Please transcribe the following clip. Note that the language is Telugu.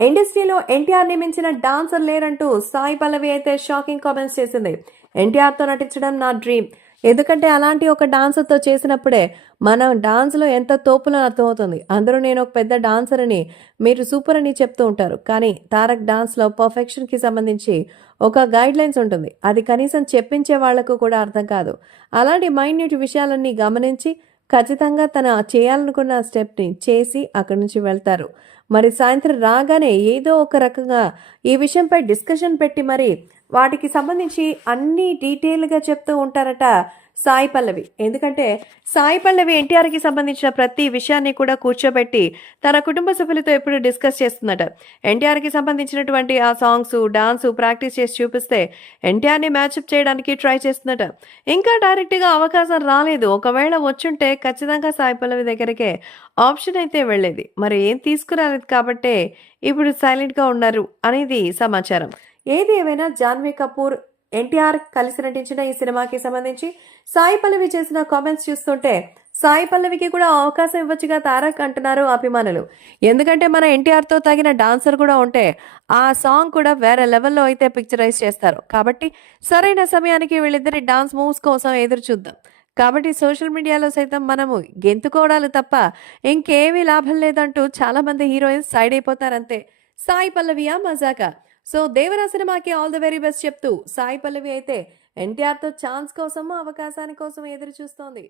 ఇండస్ట్రీలో ఎన్టీఆర్ని మించిన డాన్సర్ లేరంటూ సాయి పల్లవి అయితే షాకింగ్ కామెంట్స్ చేసింది. ఎన్టీఆర్తో నటించడం నా డ్రీమ్. ఎందుకంటే అలాంటి ఒక డాన్సర్తో చేసినప్పుడే మనం డాన్స్లో ఎంత తోపులో అర్థమవుతుంది. అందరూ నేను ఒక పెద్ద డాన్సర్ అని మీరు సూపర్ అని చెప్తూ ఉంటారు. కానీ తారక్ డాన్స్లో పర్ఫెక్షన్కి సంబంధించి ఒక గైడ్ లైన్స్ ఉంటుంది. అది కనీసం చెప్పించే వాళ్ళకు కూడా అర్థం కాదు. అలాంటి మైన్యూట్ విషయాలన్నీ గమనించి ఖచ్చితంగా తన చేయాలనుకున్న స్టెప్ని చేసి అక్కడి నుంచి వెళ్తారు. మరి సాయంత్రం రాగానే ఏదో ఒక రకంగా ఈ విషయంపై డిస్కషన్ పెట్టి మరి వాటికి సంబంధించి అన్ని డీటెయిల్గా చెప్తూ ఉంటారట సాయి పల్లవి. ఎందుకంటే సాయి పల్లవి ఎన్టీఆర్కి సంబంధించిన ప్రతి విషయాన్ని కూడా కూర్చోబెట్టి తన కుటుంబ సభ్యులతో ఎప్పుడు డిస్కస్ చేస్తుందట. ఎన్టీఆర్కి సంబంధించినటువంటి ఆ సాంగ్స్ డాన్స్ ప్రాక్టీస్ చేసి చూపిస్తే ఎన్టీఆర్ని మ్యాచ్అప్ చేయడానికి ట్రై చేస్తుందట. ఇంకా డైరెక్ట్గా అవకాశం రాలేదు. ఒకవేళ వచ్చుంటే ఖచ్చితంగా సాయి పల్లవి దగ్గరికే ఆప్షన్ అయితే వెళ్ళేది. మరి ఏం తీసుకురాలేదు కాబట్టే ఇప్పుడు సైలెంట్గా ఉన్నారు అనేది సమాచారం. ఏది ఏమైనా జాన్వీ కపూర్ ఎన్టీఆర్ కలిసి నటించిన ఈ సినిమాకి సంబంధించి సాయి పల్లవి చేసిన కామెంట్స్ చూస్తుంటే సాయి పల్లవికి కూడా అవకాశం ఇవ్వచ్చుగా తారక్ అంటున్నారు అభిమానులు. ఎందుకంటే మన ఎన్టీఆర్తో తగిన డాన్సర్ కూడా ఉంటే ఆ సాంగ్ కూడా వేరే లెవెల్లో అయితే పిక్చరైజ్ చేస్తారు. కాబట్టి సరైన సమయానికి వీళ్ళిద్దరి డాన్స్ మూవ్స్ కోసం ఎదురు చూద్దాం. కాబట్టి సోషల్ మీడియాలో సైతం మనము గెంతుకోవడాలు తప్ప ఇంకేమీ లాభం లేదంటూ చాలా మంది హీరోయిన్స్ సైడ్ అయిపోతారంతే. సాయి పల్లవియా మజాకా? సో దేవరా సినిమాకి ఆల్ ద వెరీ బెస్ట్ చెప్తూ సాయి పల్లవి అయితే ఎన్టీఆర్తో ఛాన్స్ కోసం అవకాశాని కోసం ఎదురు చూస్తోంది